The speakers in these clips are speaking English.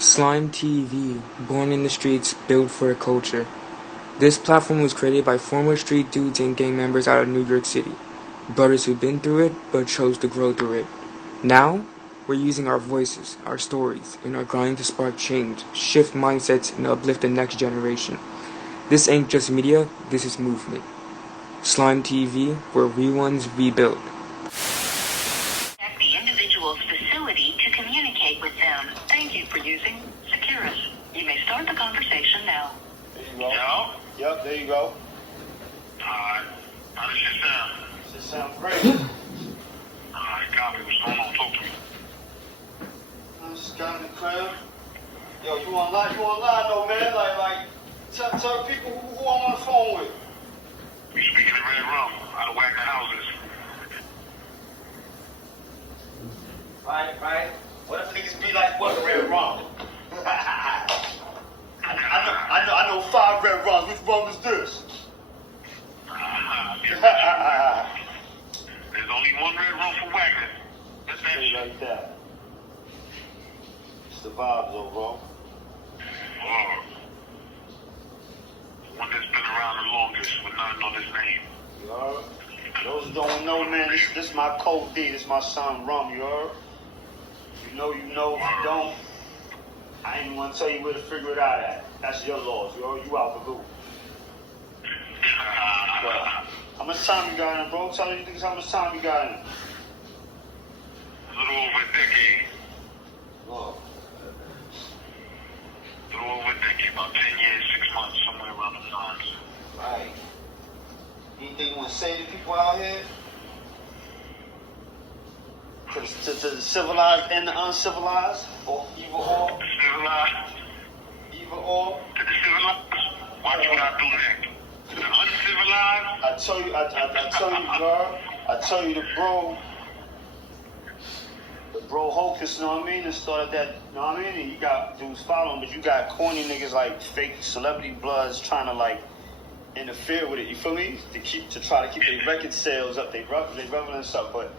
Slime TV, born in the streets, built for a culture. This platform was created by former street dudes and gang members out of New York City. Brothers who've been through it, but chose to grow through it. Now, we're using our voices, our stories, and our grind to spark change, shift mindsets, and uplift the next generation. This ain't just media, this is movement. Slime TV, where reruns rebuild. At the individual's facility to communicate with them. Thank you for using Securus. You may start the conversation now. There you go. Yo? Yep, there you go. Alright. How does shit sound? Shit sounds great. Alright, copy. What's going on? Talk to me. I just got in the crib. Yo, you online though, man. Like, tell people who I'm on the phone with. We speaking in Red Rum, out of Wagner Houses. Right. What if niggas be like, what Red Rum? I know 5 Red Rums. Which rum is this? There's only one Red Rum for Wagner. That's that shit. Like that. It's the vibes though, bro. Oh. The one that's been around the longest with nothing on his name. You heard? Those who don't know, man, this my code D. This my son Rum, you heard? You know. If you don't, I ain't even want to tell you where to figure it out at. That's your loss, you heard? You out the loop. How much time you got in, bro? Tell you niggas how much time you got in. A little over a decade. Oh. A little over a decade, about 10 years, 6 months, somewhere around the lines. Right. Anything you want to say to people out here? To the civilized and the uncivilized? Or either or? Civilized. Either or? To the civilized, watch what I do next. To the uncivilized, I tell you, the bro Hocus, you know what I mean, and started that, you know what I mean, and you got dudes following, but you got corny niggas like fake celebrity bloods trying to like interfere with it, you feel me? To try to keep their record sales up, they reveling and stuff, but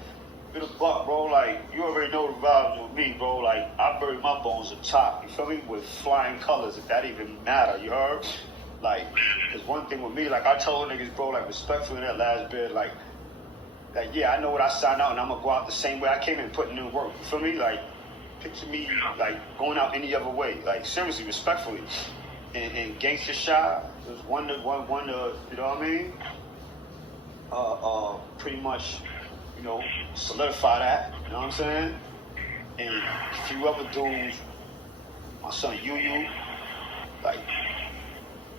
with a buck, bro, like, you already know the vibes with me, bro, like, I bury my bones at top, you feel me, with flying colors, if that even matter, you heard? Like, there's one thing with me, like, I told niggas, bro, like, respectfully in that last bid, like, yeah, I know what I signed out, and I'm gonna go out the same way I came in, putting in work, you feel me? Like, picture me, like, going out any other way, like, seriously, respectfully. And Gangsta Shy was one to, you know what I mean? Pretty much, you know, solidify that, you know what I'm saying? And a few other dudes, my son Yu, like,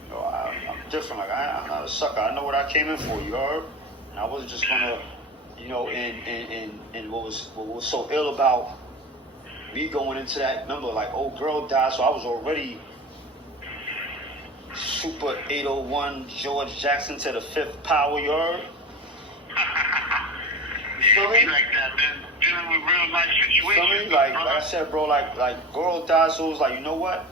you know, I'm different, like, I'm not a sucker, I know what I came in for, you heard? And I wasn't just gonna, you know, and what was so ill about me going into that, remember, like, old girl died, so I was already super 801 George Jackson to the 5th power, you heard? You feel me? Like that, man. Dealing with real life situations. You feel me? Like I said, bro, like girl died, so it was like, you know what?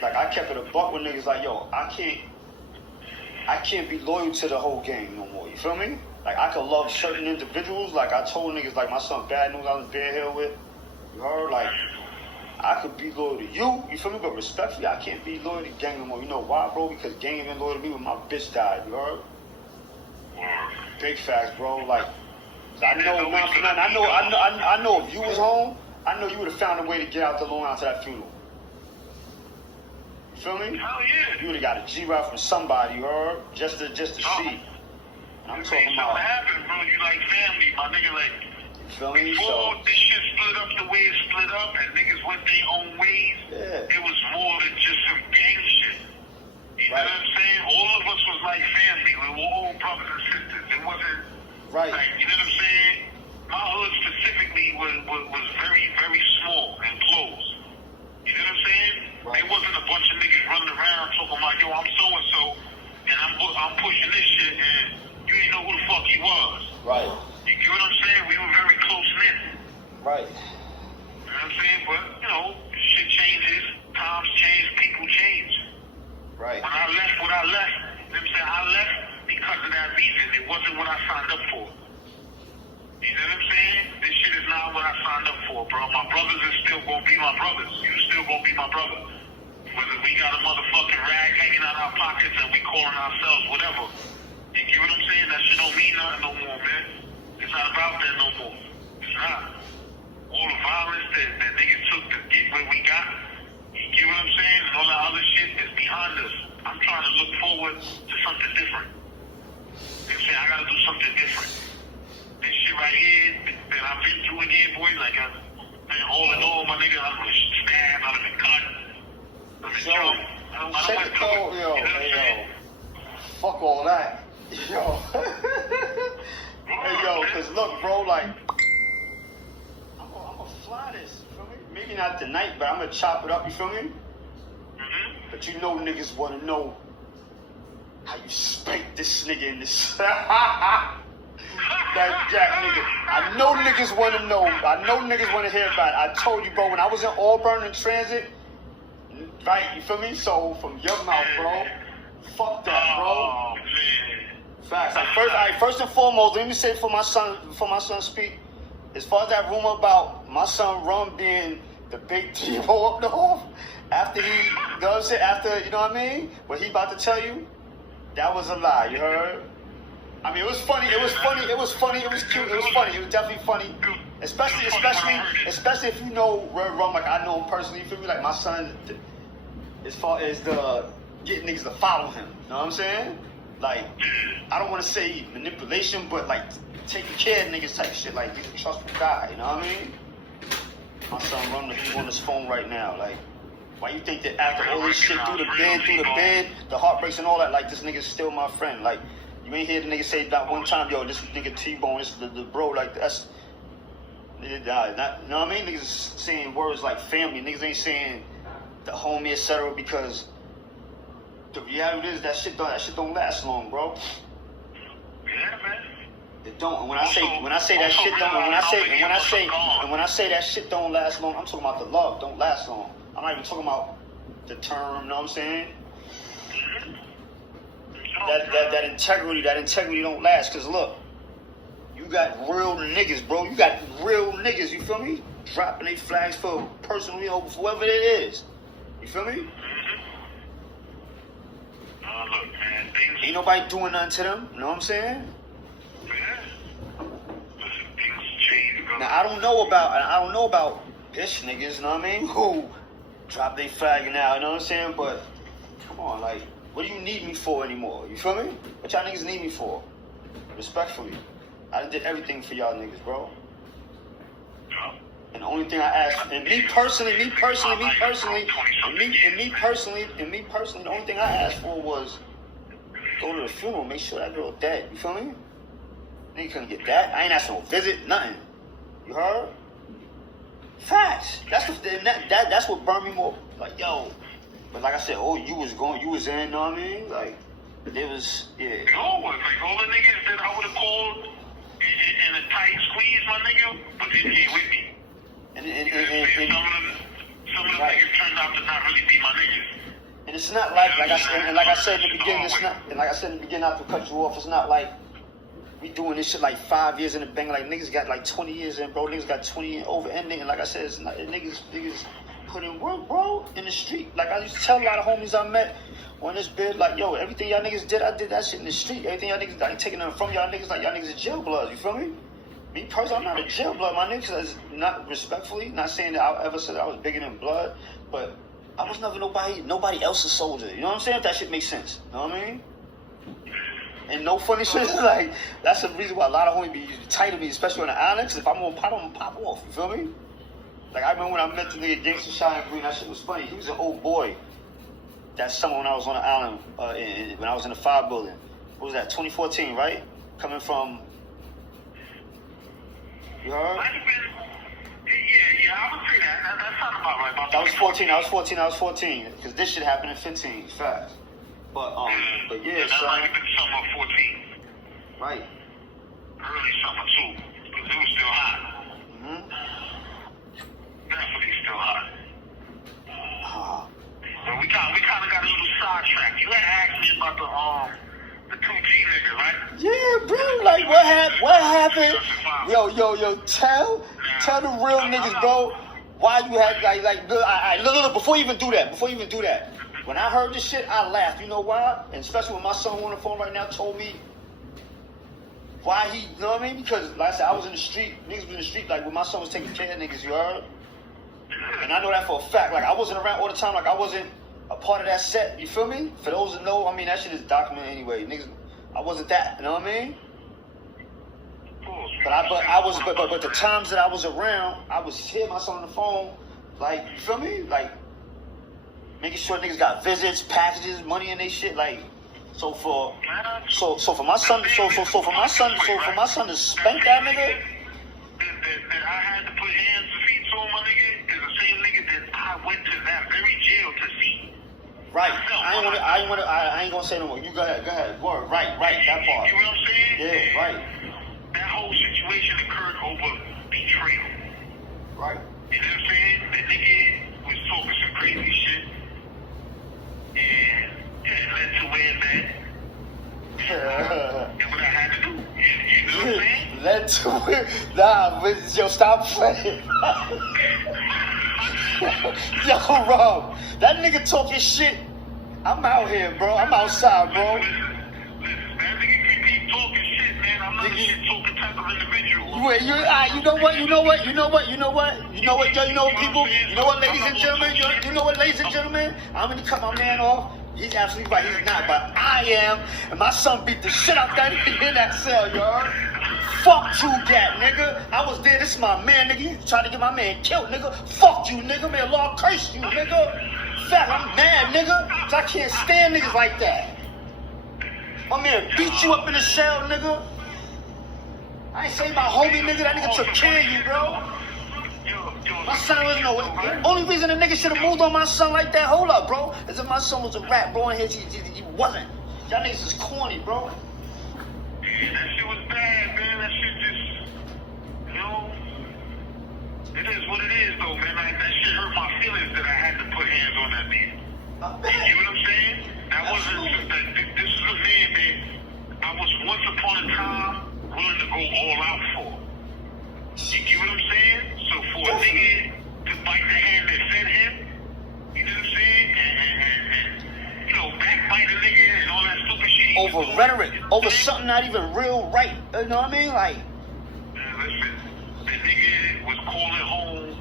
Like, I kept it a buck with niggas, like, yo, I can't be loyal to the whole gang no more, you feel me? Like, I could love certain individuals, like, I told niggas, like, my son Bad News I was Bear Hill with, you heard? Like, I could be loyal to you feel me? But respectfully, I can't be loyal to gang no more. You know why, bro? Because gang ain't been loyal to me when my bitch died, you heard? Big facts, bro, like, I know, man, for nothing. I know if you was home, I know you would have found a way to get out to Long Island to that funeral. You feel me? Hell yeah. You would have got a G-Ride from somebody, you heard? Just to see. And I'm talking about. Something happened, bro. You like family, my nigga. Like, you feel me? before this shit split up the way it split up, and niggas went their own ways. Yeah. It was more than just some gang shit. You know what I'm saying? All of us was like family. We were all brothers and sisters. It wasn't. Right. Like, you know what I'm saying? My hood specifically was very, very small and closed. You know what I'm saying? Right. There wasn't a bunch of niggas running around talking about, yo, I'm so-and-so, and I'm pushing this shit, and you didn't know who the fuck he was. Right. You get what I'm saying? We were very close-knit. Right. You know what I'm saying? But, you know, shit changes, times change, people change. Right. When I left what I left, you know what I'm saying? I left because of that reason. It wasn't what I signed up for. You know what I'm saying? This shit is not what I signed up for, bro. My brothers are still gonna be my brothers. You still brother. Whether we got a motherfucking rag hanging out our pockets and we calling ourselves whatever. You get what I'm saying? That shit don't mean nothing no more, man. It's not about that no more. It's not. All the violence that niggas took to get where we got, you get what I'm saying? And all that other shit is behind us. I'm trying to look forward to something different. You know what I'm saying? I gotta do something different. This shit right here that I've been through in here, boy, like, man, all in all, my nigga, I've been stabbed, I've been cut. Yo, check the code, yo, hey, yo. Fuck all that. Yo. Hey, yo, cause look, bro, like, I'm gonna fly this, you feel me? Maybe not tonight, but I'm gonna chop it up, you feel me? Mm-hmm. But you know niggas wanna know how you spank this nigga in this. That nigga. I know niggas wanna know. I know niggas wanna hear about it. I told you, bro, when I was in Auburn in transit, right, you feel me? So, from your mouth, bro, fuck that, bro. Oh, man. Facts. Like first and foremost, let me say for my son speak, as far as that rumor about my son Rum being the big T-Bo up north, after he, you know what I'm saying, after, you know what I mean, what he about to tell you, that was a lie, you heard? I mean, it was funny, it was cute, it was funny, it was definitely funny, especially if you know Rum, like I know him personally, you feel me, like my son, as far as the getting niggas to follow him, you know what I'm saying? Like, I don't want to say manipulation, but like taking care of niggas type shit. Like, he's a trustful guy, you know what I mean? My son Rum, he's on his phone right now. Like, why you think that after all this shit through the bed, the heartbreaks and all that, like this nigga's still my friend? Like, you ain't hear the nigga say not one time, yo, this nigga T-Bone, this the bro, like that's, not, you know what I mean? Niggas saying words like family. Niggas ain't saying the homie, etc. Because the reality is that shit don't last long, bro. Yeah, man. It don't. And when I say that shit don't last long, I'm talking about the love don't last long. I'm not even talking about the term, you know what I'm saying? That integrity don't last. Cause look, you got real niggas, bro. You got real niggas, you feel me? Dropping their flags for personally, you know, whoever it is. You feel me? Look, man, ain't nobody doing nothing to them, you know what I'm saying? Yeah. Listen, things change, bro. Now I don't know about bitch niggas, you know what I mean? Who drop their flag now, you know what I'm saying? But come on, like, what do you need me for anymore? You feel me? What y'all niggas need me for? Respectfully. I done did everything for y'all niggas, bro. And the only thing I ask, and me personally, the only thing I asked for was go to the funeral, make sure that girl dead. You feel me? Nigga couldn't get that. I ain't asked no visit, nothing. You heard? Facts. That's what burned me more. Like, yo. But like I said, you was in, you know what I mean? Like, there was, yeah. No, like all the niggas that I would have called in a tight squeeze, my nigga, but they came with me. And some of the niggas turned out to not really be my niggas. And it's not like I said in the beginning, not to cut you off, it's not like we doing this shit like 5 years in the bang, like niggas got like 20 years in, bro. Niggas got 20 over ending, and like I said, it's not, niggas put in work, bro, in the street. Like I used to tell a lot of homies I met on this bid, like, yo, everything y'all niggas did, I did that shit in the street. Everything y'all niggas, I ain't taking nothing from y'all niggas, like y'all niggas is jail bloods, you feel me? Me personally, I'm not a jail blood, my niggas. Not respectfully, not saying that I ever said I was bigger than blood, but I was never nobody else's soldier. You know what I'm saying? If that shit makes sense. You know what I mean? And no funny shit. Like, that's the reason why a lot of homies be tight to me, especially on the island, because if I'm gonna pop, I'm gonna pop off. You feel me? Like, I remember when I met the nigga Gangsta Shine Green, that shit was funny. He was an old boy that summer when I was on the island, when I was in the 5 building. What was that, 2014, right? Coming from... You heard? Yeah, I would say that. That sounds about right. I was 14. Because this shit happened in 15, fast. But yeah, that might have been summer 14. Right. Early summer, too. Because it was still hot. Mm-hmm. Definitely still hot. But we kind of got a little sidetracked. You had asked me about the 2G nigga, right? Yeah, bro. Like, what happened? Yo, tell the real niggas, bro. Why you had look, before you even do that, when I heard this shit, I laughed. You know why? And especially when my son on the phone right now told me why he, you know what I mean? Because like I said, I was in the street, niggas was in the street, like when my son was taking care of niggas, you heard? And I know that for a fact. Like I wasn't around all the time, like I wasn't a part of that set, you feel me? For those that know, I mean that shit is documented anyway. Niggas, I wasn't that, you know what I mean? But the times that I was around, I was hearing my son on the phone, like, you feel me? Like, making sure niggas got visits, packages, money and they shit, like, so for my son to spank that nigga. That I had to put hands to feet on my nigga is the same nigga that I went to that very jail to see. Right. I ain't gonna say no more. You go ahead. Word. Right, that part. You know what I'm saying? Yeah, right. That whole situation occurred over betrayal. Right. You know what I'm saying? The nigga was talking some crazy shit. And it led to where that. And what I had to do. You know what I'm saying? Led to where. Nah, yo, stop playing. Yo, Rob, that nigga talking shit. I'm out here, bro. I'm outside, bro. Listen, that nigga can keep talking shit, man. I'm not a shit talking type of individual. You know what, people, you know what, ladies and gentlemen, I'm gonna cut my man off. He's absolutely right, he's not, but I am, and my son beat the shit out that nigga in that cell, you heard? Fuck you, that nigga. I was there, this is my man, nigga. You trying to get my man killed, nigga. Fuck you, nigga. May Allah curse you, nigga. Fact, I'm mad, nigga, cause I can't stand niggas like that. My man beat you up in the cell, nigga. I ain't say my homie, nigga. That nigga took care of you, bro. My son was no. Only reason the nigga should have moved on my son like that, hold up, bro, is if my son was a rat, bro, and he wasn't. Y'all niggas is corny, bro. That shit was bad, man. That shit just, you know, it is what it is, though, man. Like, that shit hurt my feelings that I had to put hands on that man. You know what I'm saying? That wasn't just that. This is a man that I was once upon a time willing to go all out for. You get what I'm saying? So for a nigga to bite the hand that fed him, you know what I'm saying? And you know, backbite a nigga and all that stupid shit. Over rhetoric, over something not even real right. You know what I mean? Like, listen, the nigga was calling home,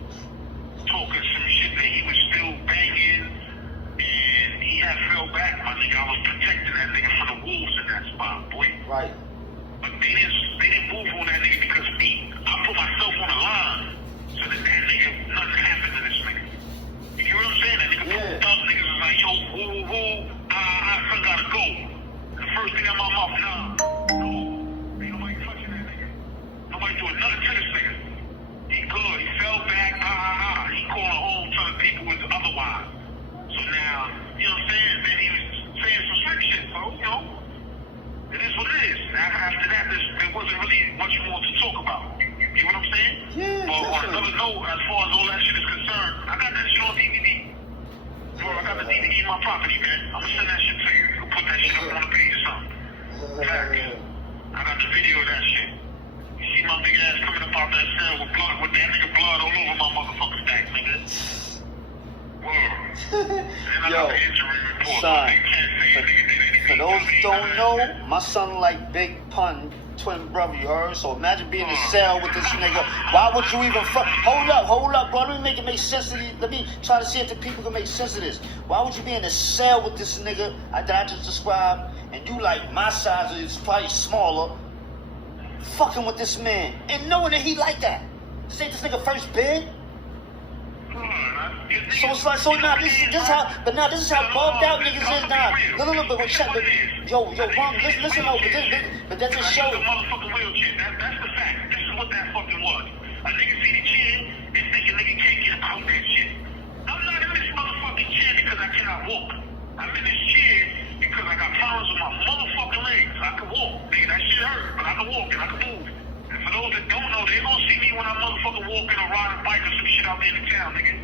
talking some shit that he was still banging, and he had fell back, my nigga. I was protecting that nigga from the wolves in that spot, boy. right. But they didn't move on that nigga because me. I put myself on the line so that nigga, nothing happened to this nigga. You get what I'm saying? That nigga, thug niggas was like, yo, whoa, I still gotta go. The first thing out my mouth, nah, no, ain't nobody touching that nigga. Nobody doing nothing to this nigga. He good, he fell back, he calling home telling people it's otherwise. So now, you know what I'm saying? Then he was saying some slick shit, so, you know, it is what it is. After that, there wasn't really much more to talk about. You get what I'm saying? Yeah, but on another note, as far as all that shit is concerned, I got that shit on DVD. Bro, I got the DVD in my property, man. I'm gonna send that shit to you. You can put that shit up on the page or something. Facts. I got the video of that shit. You see my big ass coming up out that cell with blood, with that nigga blood all over my motherfucking stack, nigga. Word. And I got the injury report. Son, They can't say a nigga did anything. for those who don't know, my son like Big Pun, twin brother, you heard? So imagine being in a cell with this nigga. Why would you even hold up, bro. Let me make it make sense to these. Let me try to see if the people can make sense of this. Why would you be in a cell with this nigga that I just described, and you like my size, or it's probably smaller, fucking with this man, and knowing that he like that? This ain't this nigga first bid. So it's like, now this is how bugged out niggas is now. Look, but yo, Ron, listen, but that just shows. Motherfucking wheelchair. That's the fact. This is what that fucking was. A nigga see the chair and think a nigga can't get out that shit. I'm not in this motherfucking chair because I cannot walk. I'm in this chair because I got problems with my motherfucking legs. I can walk, nigga. That shit hurt, but I can walk and I can move. And for those that don't know, they gonna see me when I'm motherfucking walking or riding a bike or some shit out there in the town, nigga.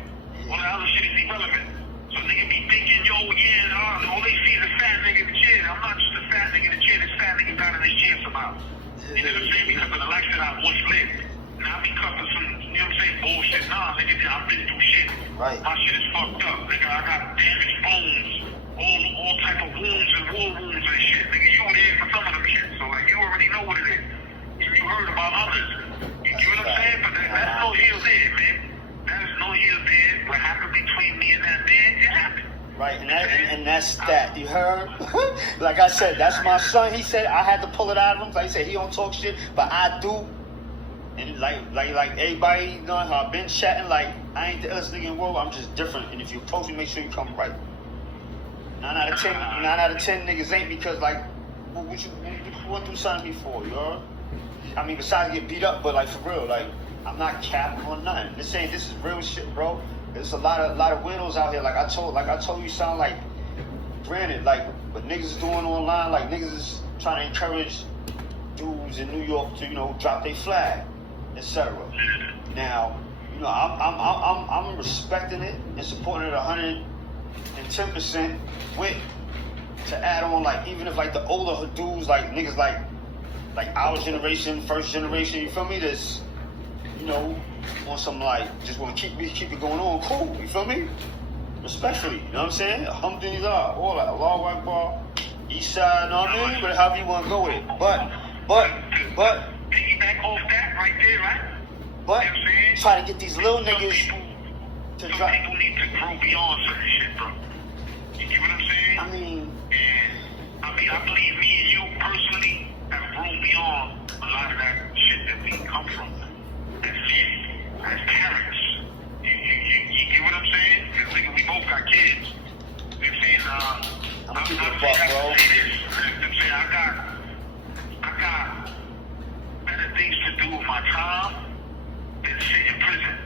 All the other shit is irrelevant. So nigga be thinking, yo, yeah, all they see is a fat nigga in the chair. I'm not just a fat nigga in the chair. This fat nigga got in this chair somehow. You know what I'm saying? Because of the life that I once lived. Not because of some, you know what I'm saying, bullshit. Nah, nigga, I've been through shit. Right. My shit is fucked up. Nigga, I got damaged bones, all type of wounds and war wounds and shit. Nigga, you were there for some of them shit. So, like, you already know what it is. You heard about others. You get what I'm saying? But that's no here there, man. That is no here there. What happened between me and that man, it happened. Right, and that's that. You heard? Like I said, that's my son. He said I had to pull it out of him. Like I said, he don't talk shit, but I do. And like everybody, you know how I've been chatting. Like I ain't the illest nigga in the world. I'm just different. And if you approach me, make sure you come right. 9 out of 10 niggas ain't because like, what do something me for? You heard? I mean, besides get beat up, but like for real, like I'm not capping on nothing. This is real shit, bro. There's a lot of weirdos out here. Like I told you, sound like, granted, like what niggas is doing online, like niggas is trying to encourage dudes in New York to, you know, drop their flag, etc. Now, you know, I'm respecting it and supporting it 110% with to add on, like even if like the older dudes, like niggas like our generation, first generation, you feel me? This, you know, on some like just want to keep it going on, cool. You feel me? Respectfully, you know what I'm saying? Alhamdulillah, all that, Allahu Akbar, East Side, you know what I mean? But however you want to go with it. But piggyback off that right there, right? But you know what I'm saying? Try to get these little niggas to some drop. people need to grow beyond certain shit, bro. You get what I'm saying? I believe me and you personally have grown beyond a lot of that shit that we come from. As parents, you get what I'm saying? Because nigga, we both got kids. You know what I'm saying? I'm keeping it buck, bro. I got better things to do with my time than sit in prison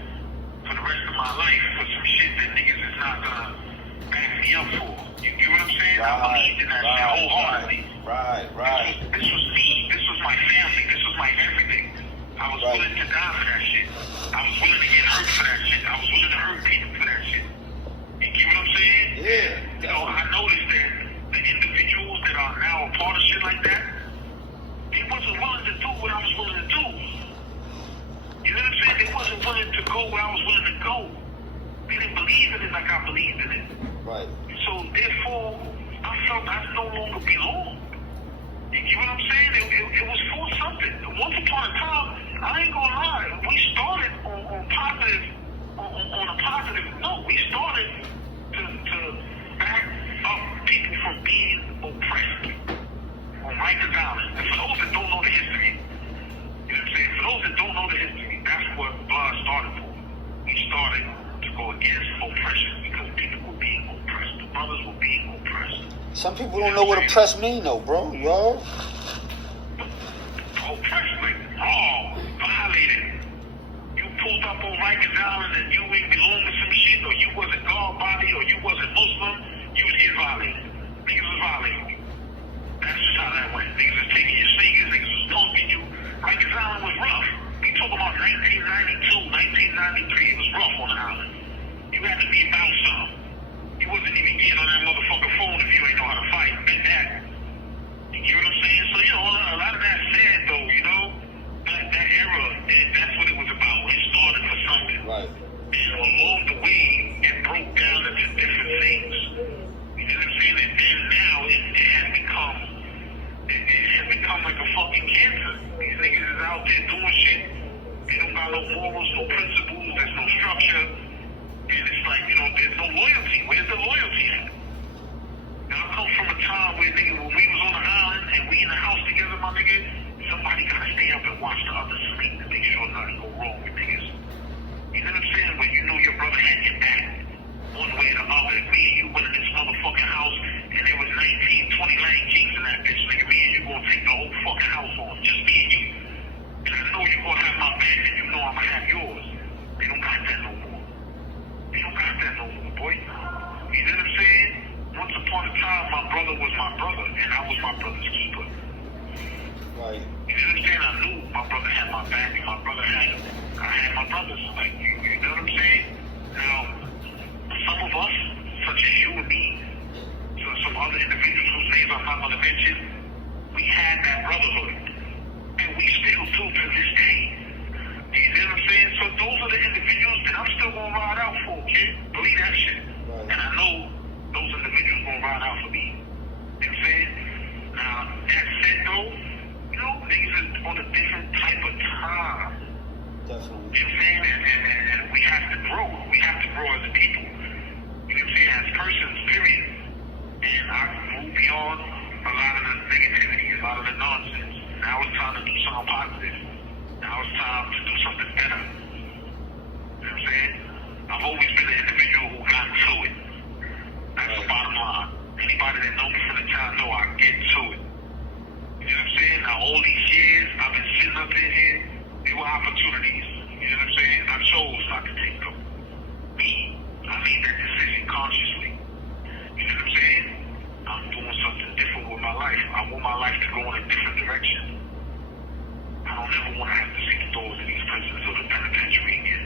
for the rest of my life for some shit that niggas is not gonna back me up for. You get what I'm saying? I believed in that shit wholeheartedly. Right. This was me. This was my family. This was my everything. I was willing to die for that shit. I was willing to get hurt for that shit. I was willing to hurt people for that shit. You get what I'm saying? Yeah. You know, I noticed that the individuals that are now a part of shit like that, they wasn't willing to do what I was willing to do. You know what I'm saying? They wasn't willing to go where I was willing to go. They didn't believe in it like I believed in it. Right. So therefore, I felt I no longer belonged. You get what I'm saying? It was for something. Once upon a time, I ain't gonna lie, we started on a positive note. We started to back up people from being oppressed on Rikers Island. And for those that don't know the history, you know what I'm saying? For those that don't know the history, that's what Blood started for. We started to go against oppression because people were being oppressed. The brothers were being oppressed. Some people don't know what oppressed mean though, bro. Yo. Oppressed, like wrong, violated. You pulled up on Rikers Island and you ain't belong to some shit, or you wasn't guard body, or you wasn't Muslim, you was getting violated. Niggas was violating. That's just how that went. Niggas was taking your sneakers, niggas was punking you. Rikers Island was rough. We talking about 1992, 1993. It was rough on the island. You had to be about something. You wasn't even getting on that motherfucking phone if you ain't know how to fight. Bet that. You get what I'm saying? So, you know, a lot of that said, though, you know, that era, that's what it was about. It started for something. Right. And along the way, it broke down into different things. You know what I'm saying? And then now it has become like a fucking cancer. These niggas is out there doing shit. They don't got no morals, no principles, there's no structure. And it's like, you know, there's no loyalty. Where's the loyalty at? Now, I come from a time where, nigga, when we was on the island and we in the house together, my nigga, somebody gotta stay up and watch the others sleep to make sure nothing go wrong with niggas. You know what I'm saying? When you know your brother had your back, one way or the other. Me and you went in this motherfucking house, and there was 19, 29 kings in that bitch, nigga. Me and you gonna take the whole fucking house on. Just me and you. And I know you gonna have my back, and you know I'm gonna have yours. They don't got that no more. They don't got that no more, boy. You know what I'm saying? Once upon a time, my brother was my brother, and I was my brother's keeper. Right. You know what I'm saying? I knew my brother had my back, and I had my brothers. Like, you know what I'm saying? Now, some of us, such as you and me, so some other individuals whose names I'm not going to mention, we had that brotherhood. And we still do to this day. You know years I've been sitting up in here, there were opportunities. You know what I'm saying? I chose not to take them. Me, I made that decision consciously. You know what I'm saying? I'm doing something different with my life. I want my life to go in a different direction. I don't ever want to have to see the doors of these prisons or the penitentiary again.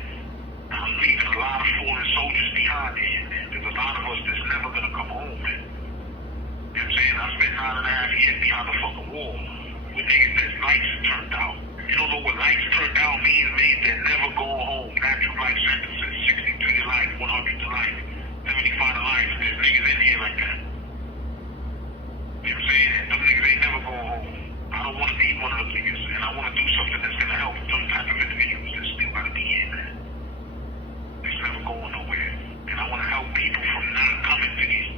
I'm leaving a lot of fallen soldiers behind here. There's a lot of us that's never going to come home, man. You know what I'm saying? I spent 9.5 years behind the fucking wall with niggas that's lights turned out. You don't know what lights turned out means, man. They're never going home. Natural life sentences, 60 to life, 100 to life, 75 to life. There's niggas in here like that. You know what I'm saying? And them niggas ain't never going home. I don't want to be one of them niggas, and I want to do something that's going to help them type of individuals that still got to be in there. It's never going nowhere. And I want to help people from not coming to these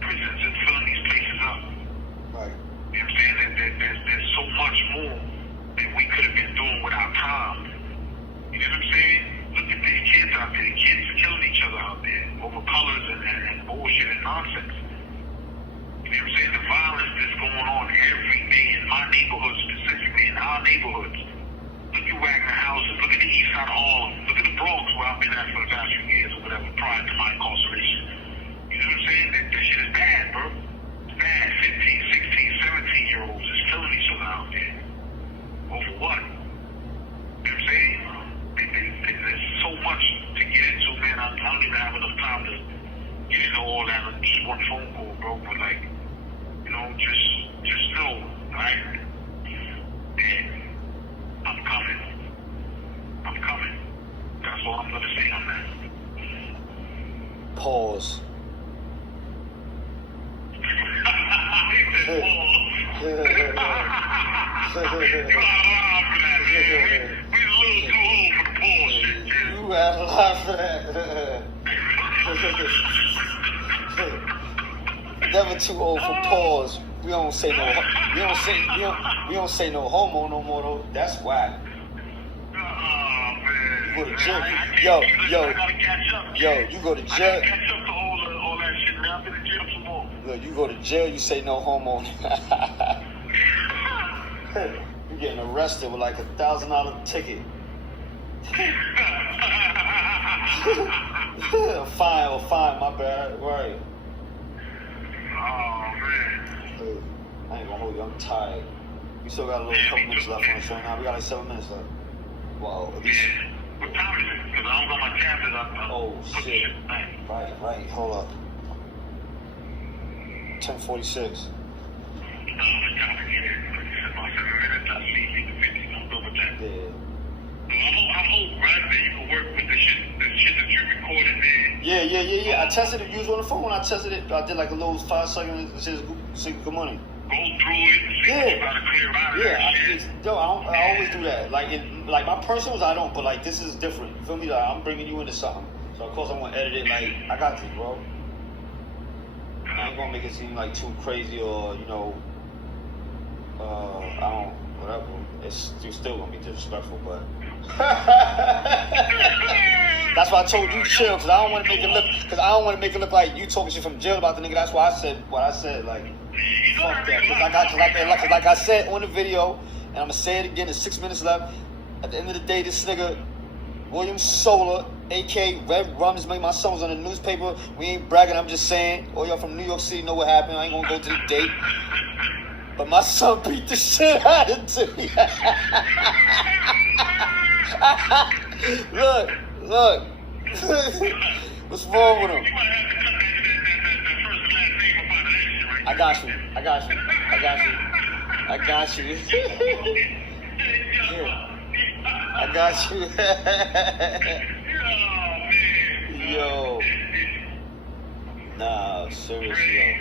prisons and filling these places up. Right. You know what I'm saying? There's so much more that we could have been doing with our time. You know what I'm saying? Look at these kids out there. Kids killing each other out there over colors and bullshit and nonsense. You know what I'm saying? The violence that's going on every day in my neighborhood, specifically in our neighborhoods. Look at Wagner houses. Look at the east side of Harlem. Look at the Bronx where I've been at for the past few years or whatever prior to my incarceration. You know what I'm saying? That shit is bad, bro. It's bad. 15, 16, 17-year-olds is killing each other out there. Over what? You know what I'm saying? There's so much to get into, man. I don't even have enough time to get into all that on just one phone call, bro. But like, you know, just know, right? And I'm coming. I'm coming. That's all I'm gonna say on that. Pause. He said, pause. You out of line for that, man. We a little too old for the pause shit, man. You out of line for that. Never too old for pause. We don't say no. We don't say no homo no more though. That's whack. Oh, man. You go to jail. I gotta catch up. You go to I jail. gotta catch up to all that shit, man. I've been in jail some more. Look, you go to jail. You say no homo. You getting arrested with like $1,000 ticket. Fine. My bad. Right. Oh, man. I ain't gonna hold you. I'm tired. We still got a little couple minutes left on the show now. We got like 7 minutes left. Wow. At least. What time is it? Because I don't got my tablet. Oh shit. Right. Hold up. 10:46. Yeah. I hope, right, that you can work with the shit that you recorded, man. Yeah. I tested it. You was on the phone when I tested it. I did like a little 5 seconds. It says good money. Go through it, see what you gotta clear out of that shit. I always do that. Like my personals, I don't. But like this is different. You feel me? Like I'm bringing you into something. So of course I'm gonna edit it. Like I got this, bro. I ain't gonna make it seem like too crazy or I don't whatever. You're still gonna be disrespectful, but that's why I told you chill, because I don't want to make it look like you talking shit from jail about the nigga. That's why I said what I said. Like fuck that, because like I said on the video, and I'm gonna say it again. There's 6 minutes left. At the end of the day, this nigga William Solar, aka Red Rum, is making my son was on the newspaper. We ain't bragging. I'm just saying. All y'all from New York City know what happened. I ain't gonna go to the date. But my son beat the shit out of me. Look. What's wrong with him? I got you. Yo. Nah, seriously,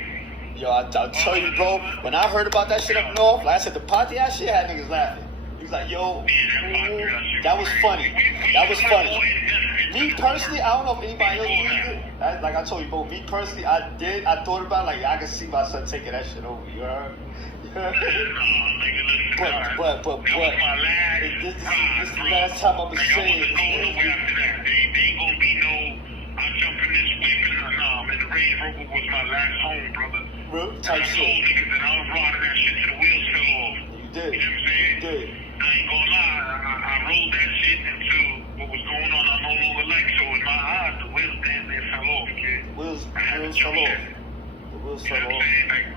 yo, I'll tell you, bro, when I heard about that shit up north, like I said, the Pontiac shit had niggas laughing. He was like, yo, ooh, that was funny. Me personally, I don't know if anybody else did it. Like I told you, bro, me personally, I thought about it, like, I could see my son taking that shit over, you heard? But this is the last time I'm gonna say it. There ain't gonna be no, I'm jumping this whip and the Range Rover was my last home, brother. Real type I shit. told niggas that I was riding that shit till the wheels fell off. did. You know what I'm saying? You did. I ain't gonna lie, I rolled that shit until what was going on I no longer like. So in my eyes, the wheels damn near fell off, kid. Wheels I had to fell jump off. shit. The wheels You fell know what I'm off. saying? Like,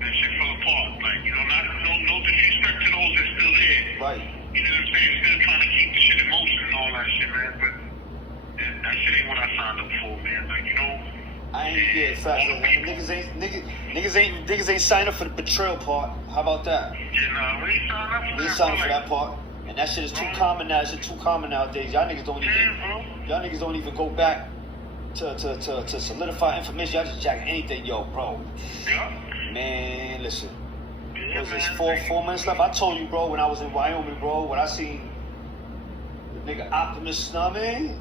that shit fell apart. Like, you know, no disrespect to those that's still there. Right. You know what I'm saying? Still trying to keep the shit in motion and all that shit, man. But that shit ain't what I signed up for, man. Like, you know. I ain't get facts. Niggas ain't signing up for the betrayal part. How about that? Yeah, nah, we ain't signed up for We that. ain't signing for like, that part. And that shit is too common now. That shit too common nowadays. Y'all niggas don't even go back to solidify information. Y'all just jacking anything, yo, bro. Yeah. Man, listen. Yeah, Was this man. 4 months left? I told you, bro, when I was in Wyoming, bro, when I seen the nigga Optimus, you know what I mean?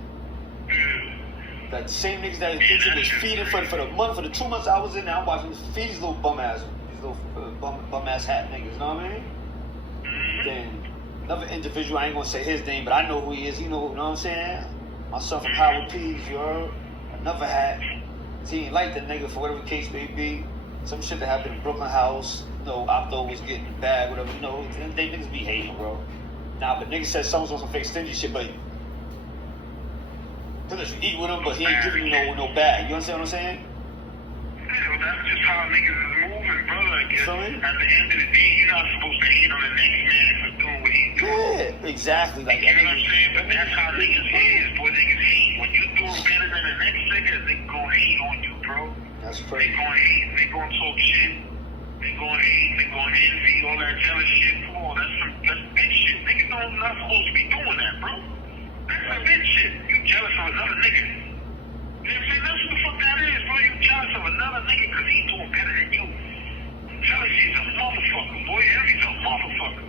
That same niggas that was feeding for the 2 months I was in there, I'm watching him feed these little bum ass hat niggas, you know what I mean? Then another individual, I ain't gonna say his name, but I know who he is, you know what I'm saying? My son from Howard Peas, you heard? Another hat. He ain't like that nigga for whatever case may be. Some shit that happened in Brooklyn House, you know, Opto was getting bad, whatever, you know, they niggas be hating, bro. Nah, but niggas said someone's on some fake stingy shit, but cause you eat with him, but he ain't giving you no bag. You understand what I'm saying? Yeah, well, that's just how niggas is moving, bro. Like, You feel me? at the end of the day, you're not supposed to hate on the next man for doing what he's doing. Yeah, exactly. Like, You know what I'm saying? But that's how niggas is, boy. Niggas hate. When you doing better than the next nigga, they gonna hate on you, bro. That's They crazy. gonna hate. They gonna talk shit. They gonna hate. They gonna envy. All that jealous shit. Come on, that's bitch shit. Niggas don't not supposed to be doing that, bro. That's some bitch shit. You jealous of another nigga. You know what I'm saying? That's what the fuck that is, bro. You jealous of another nigga because he's doing better than you. Jealousy's a motherfucker, boy. Envy's a motherfucker.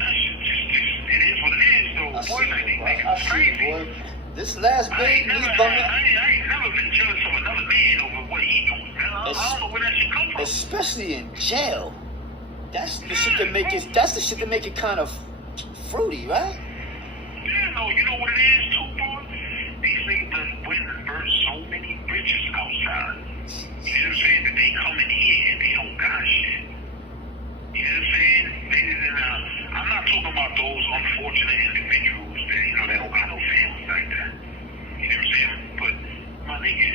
That shit just it is what it is, though, I boy. see Like, it, they bro. make I it see crazy. it, boy. This last I bait, ain't never, these bumming, I ain't never been jealous of another man over what he doing, man. I don't know where that shit come from. especially in jail. That's the shit that make it. That's the shit that make it kind of fruity, right? Yeah, no, you know what it is, too, boy? These niggas done went and burned so many bridges outside. You know what I'm saying? That they come in here and they don't got shit. You know what I'm saying? I'm not talking about those unfortunate individuals that, you know, they don't got no families like that. You know what I'm saying? But, my nigga,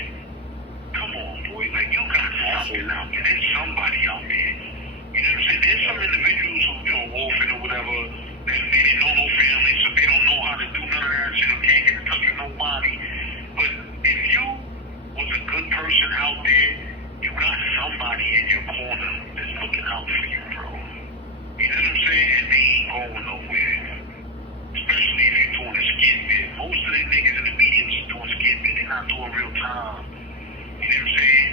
come on, boy. Like, you got something out there. There's somebody out there. You know what I'm saying? There's some individuals who, you know, wolfing or whatever, they didn't know no family, so they don't know how to do none of that shit or can't get in touch with nobody. But if you was a good person out there, you got somebody in your corner that's looking out for you, bro. You know what I'm saying? And they ain't going nowhere. Especially if you're doing a skit bit. Most of the niggas in the media is doing skit bit. They're not doing real time. You know what I'm saying?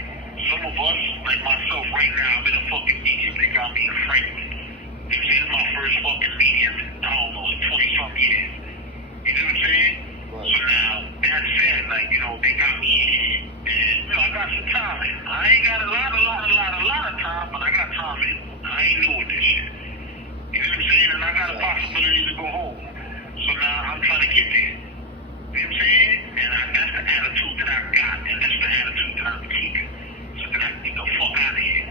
Some of us, like myself right now, I'm in a fucking medium. They got me in Franklin. You know what I'm saying? This is my first fucking medium in, I don't know, 20-something years. You know what I'm saying? Right. So now, that said, like, you know, they got me in. And, you know, I got some time in. I ain't got a lot of time, but I got time in. I ain't doing this shit. You know what I'm saying? And I got a possibility to go home. So now I'm trying to get there. You know what I'm saying? And that's the attitude that I got, and that's the attitude that I'm keeping. So that I can get the fuck out of here.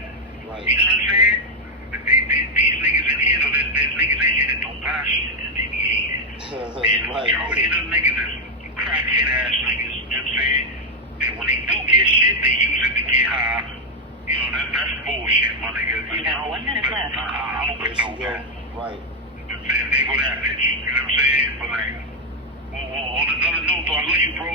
Right. You know what I'm saying? These niggas in here, though, there's niggas in here that don't buy shit, and they be hating. And the Right. majority of them niggas is crackhead ass niggas, you know what I'm saying? And when they do get shit, they use it to get high. You know, that's bullshit, my nigga. You got 1 minute left. I don't condone that. Right. You know what I'm saying? They go that bitch. You know what I'm saying? But like, on another note, though, I love you, bro.